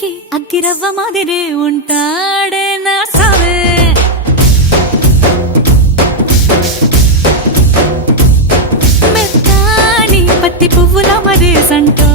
ముక్కి అగ్గిరవ్వ మాదిరే ఉంటాడే నా సావే మెత్తాని పత్తి పువ్వుల మరే సంటో